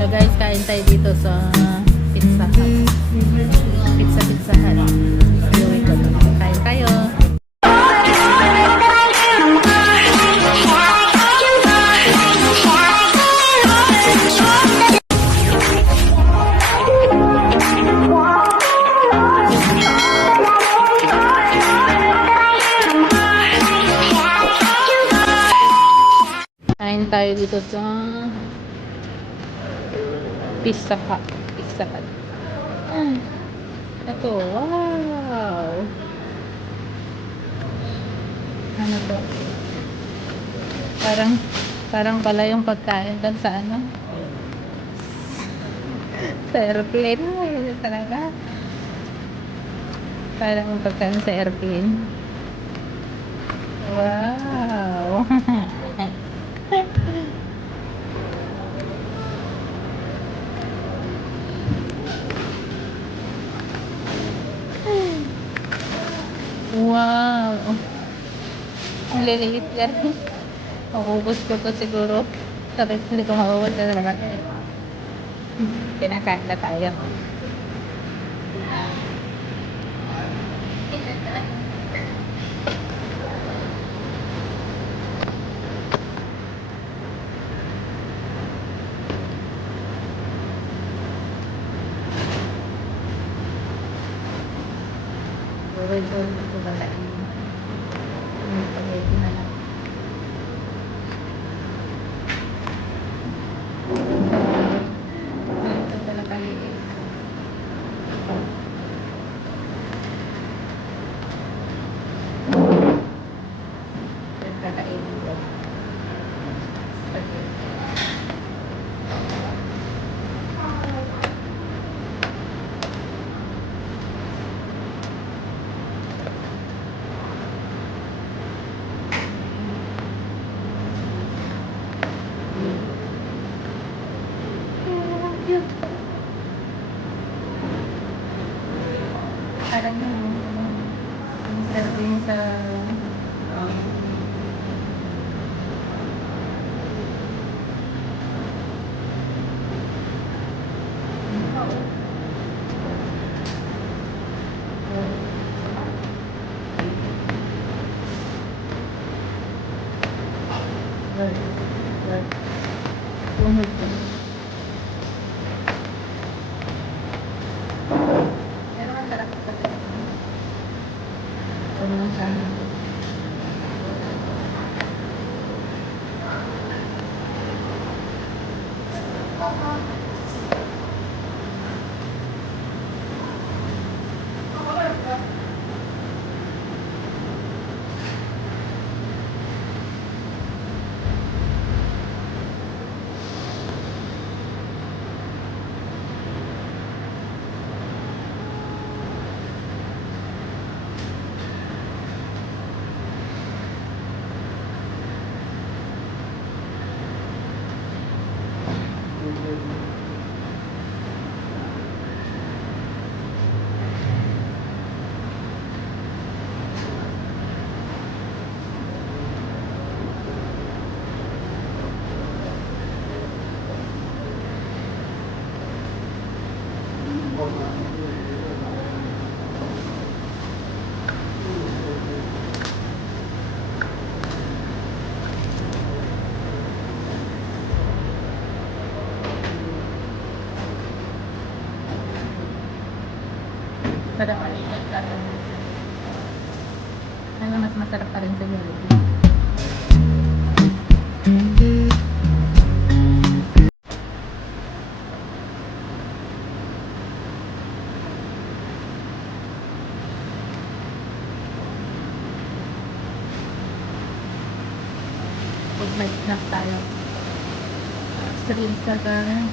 So guys, kain tayo dito sa Pizza Hut. Pizza Hut. Kain tayo. Kain tayo dito sa Pizza Hut. Pizza Hut. Ito, wow! Ano to? Parang pala yung pagkain doon sa ano? Sa airplane. Ano talaga? Parang yung pagkain sa airplane. Wow! Wow! Ang liliit yan. Maubos ko to siguro. Sabi hindi ko maubos na naman. Kinakain na tayo. Gawin ito ba tayo? Spaghetti na lang. Ito talaga liit. Kakainin ko. Spaghetti. Parang yung serving sa pero ang sarap kasi ano sana para maliit ka rin. Ano mas masarap pa rin sa Jollibee. Pag may snack tayo. Stream sa gano'n.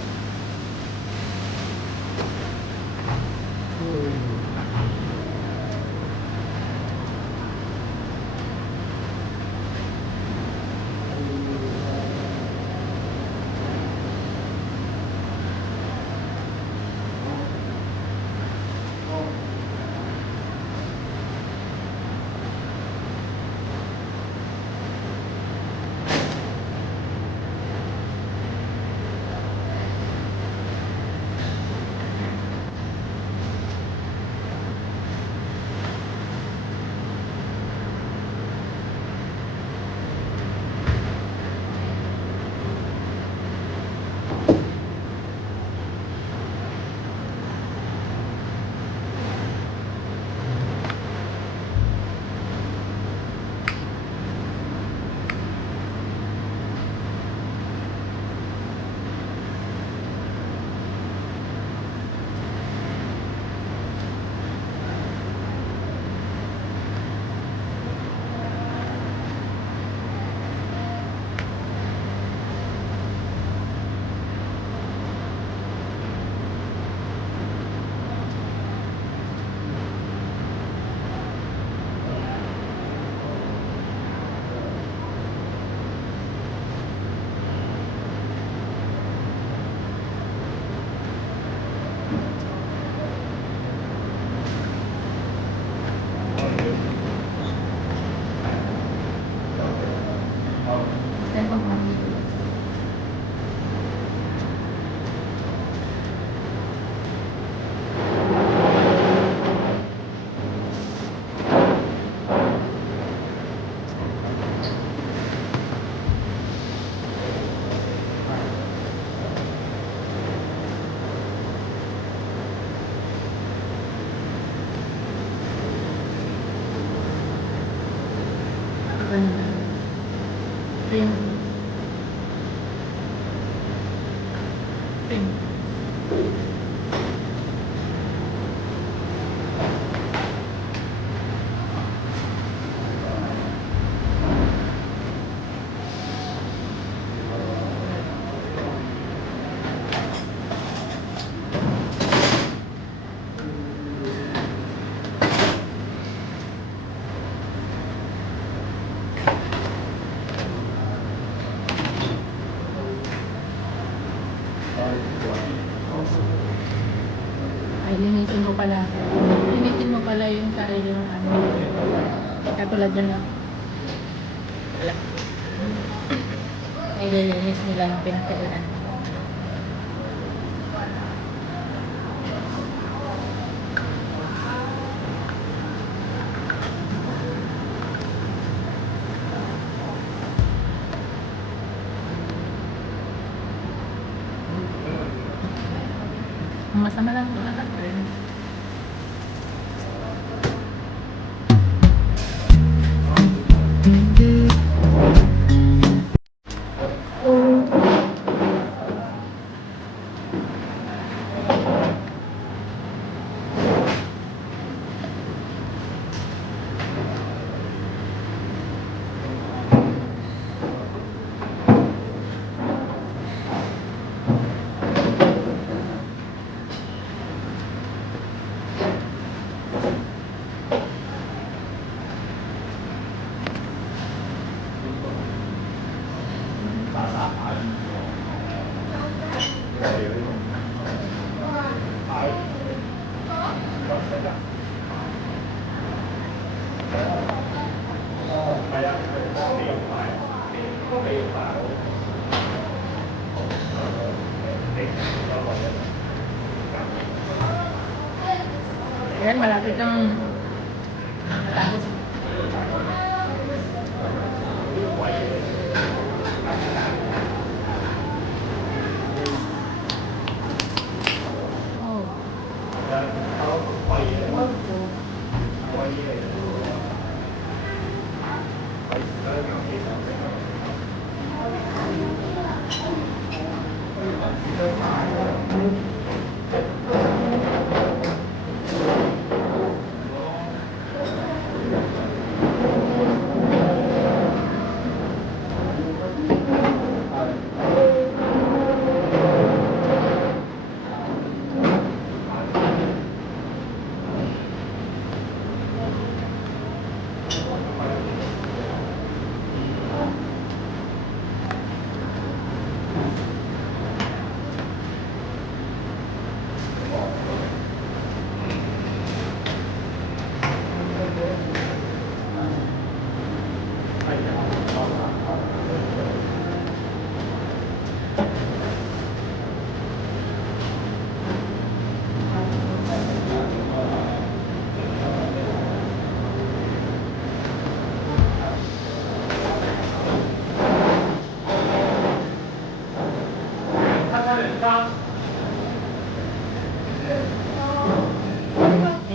Ay, linisin mo pala. Linisin mo pala yung sarili ng ano. Katulad dyan lang. Wala. Ay, lilinis nila ng pinakailan. Masama lang ito. Yan, malapit ng matapos.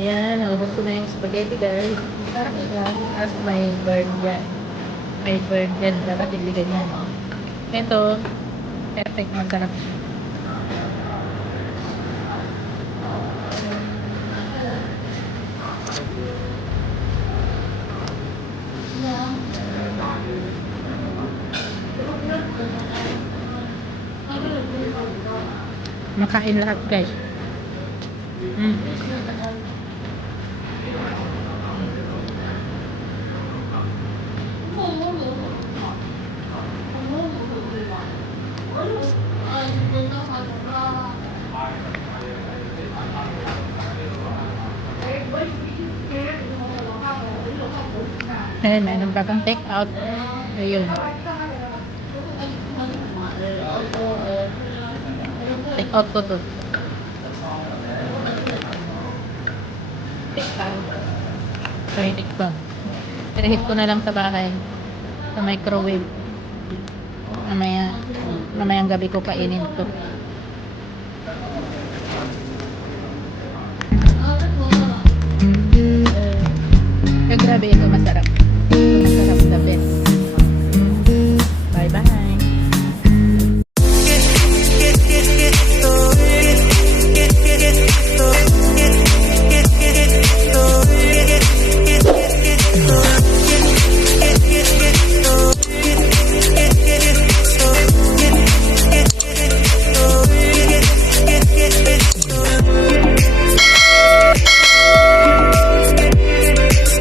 Ayan, naubos ko na yung spaghetti, guys. As may bird yan. May bird yan, dapat iligan yan. Ito, perfect, masarap. Makain lahat, guys. Ayan, mayroon pa kang take out. Ayun. Take out ko to. Take out. Pahinit ko. Pinahit ko na lang sa bahay. Sa microwave. Mamayang gabi ko kainin to.